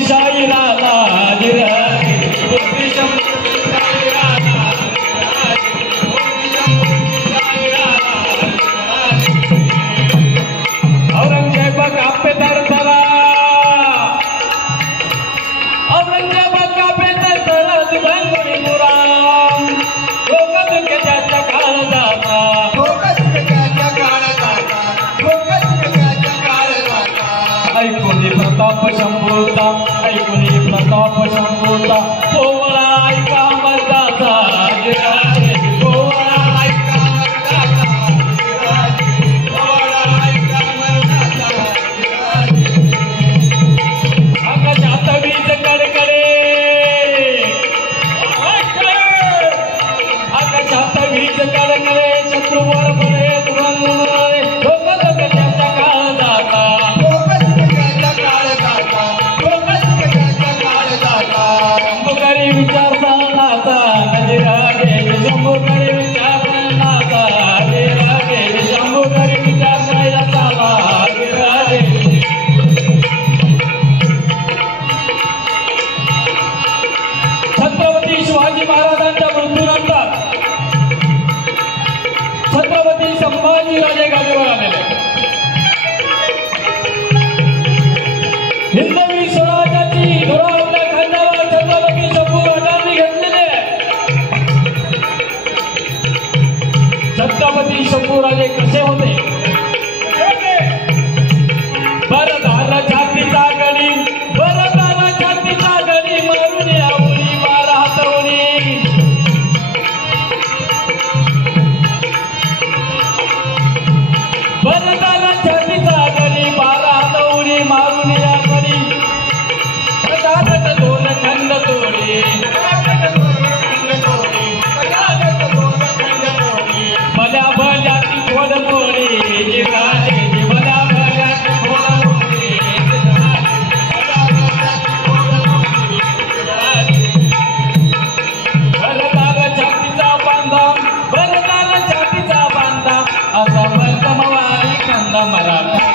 शाहिराला बुद्धी औरंगजेब कापेदार झाला औरंगजेब कापेदार झाला दिवाळी मुराम लोक त्याच्या काळ जाता ऐकून प्रताप शंभूचा ऐकून प्रताप शंभूचा पोवळा ऐका मर्दाचा पोवळा ऐका आकाशात वीज कडकडे आकाशात वीज कडकडे शत्रूवर बळे दुरांगणे लोक त्याचा काळ जाता विचार नाता नजरागे शंभूकडे विचार नाता नजरागे शंभूकडे विचार नाही चाला छत्रपती शिवाजी महाराजांच्या मृत्यूनंतर छत्रपती संभाजीराजे गादीवर आलेले हिंदवी स्वराज्याची धुरा आपल्या खांद्यावर छत्रपती शंभूराजांनी घेतलेले छत्रपती शंभूराजे कसे होते बरदार छातीचा गडी बरदार छातीचा गडी मारून यावरी मारा हातवणी बरदार छातीचा गडी मारा हातवणी मारून यावरी दोन खंड तोडी भल्या भल्याची थोड मोडी भल्या भल्याची थोड मोडी भरदार छातीचा बांधा भरदार छातीचा बांधा असा भरतमवारी खंड मराठा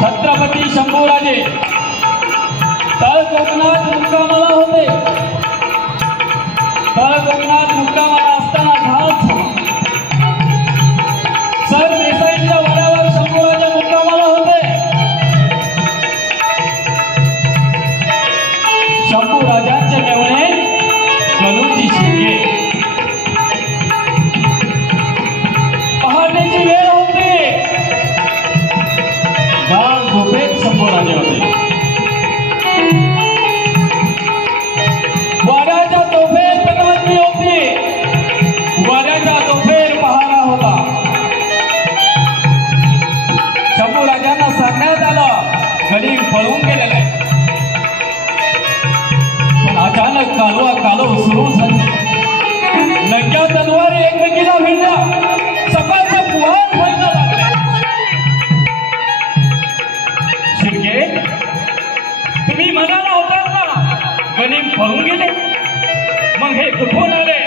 छत्रपती शंभूराजे तळ कोकणात मुक्कामाला होते तळ कोकणात मुक्कामाला असताना घात सर देसाईंच्या वाड्यावर शंभूराजे मुक्कामाला होते शंभूराजांचे मेवणे गणूजी शिंगे पहाटेची वेळ होती गाव झोपेत शंभूराजे होते वाड्याच्या तोफेत पनवती होती वाड्याच्या तोफेर पहारा होता शंभूराजांना सांगण्यात आलं गडी पळून गेलेला आहे पण अचानक कालवा कालव सुरू झाली नंग्या तलवारी एकमेकीला भिडल्या सकाळचे पुहार व्हायला लागले शिर्के तुम्ही म्हणाला होता ना गणिम पळून गेले मग हे कुठून आले